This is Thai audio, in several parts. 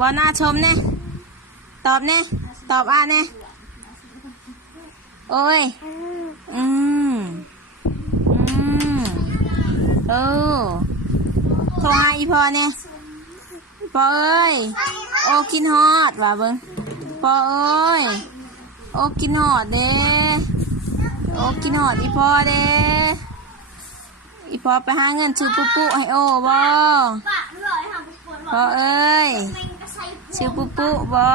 วอน่าชมเนี่ยตอบเนี่ยตอบอ่าเนี่ยโอ้ย อืม อืมเออโทรหาอีพอเนี่ยปอเอ้ย โอ้กินฮอดว่ะเบิ้งปอเอ้ย โอ้กินฮอดเด้โอ้กินฮอดอีพอเด้อีพอไปหาเงินชื่อปุ๊ปุ๊ให้โอ้บ่ปะเลยค่ะทุกคนพอเอ้ยแมงกระไซ ชื่อปุ๊ปุ๊บ่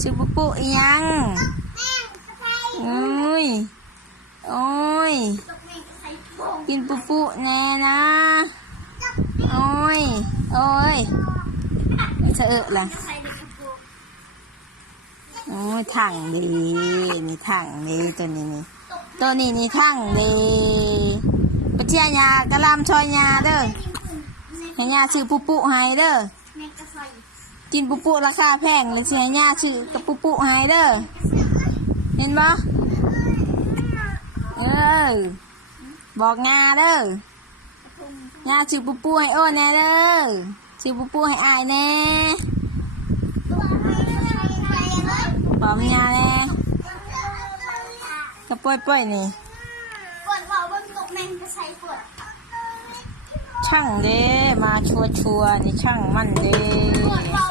ชื่อปุ๊ปุ๊ยังอุ้ยโอ้ยกินปุ๊ปุ๊แน่นะโอ้ยโอ้ยไม่เธอเอะล่ะกระไซเด็กกระโปงโอ้ยถังดีนี่ถังดีตัวนี้นี่ตัวนี้นี่ถังดีไปเที่ยวยากระลำชอยยาเด้อให้ยาชื่อปุ๊ปุ๊ให้เด้อ กินปุปุราคาแพงหรือเสิให้าชื่อกับปุปุ๊ให้เด้อเห็นบ่เออบอกงาเด้องาชื่อปุปุให้โอ้แน่เด้อชื่อปุปุให้อายแน่ตัวแมงกระไซไปอมยาแน่กระป่อยป่อยนี่ปวดเขาบนตกแมงกระไซปวด ช่างเด้มาชัวชัวนี่ช่างมั่นเด้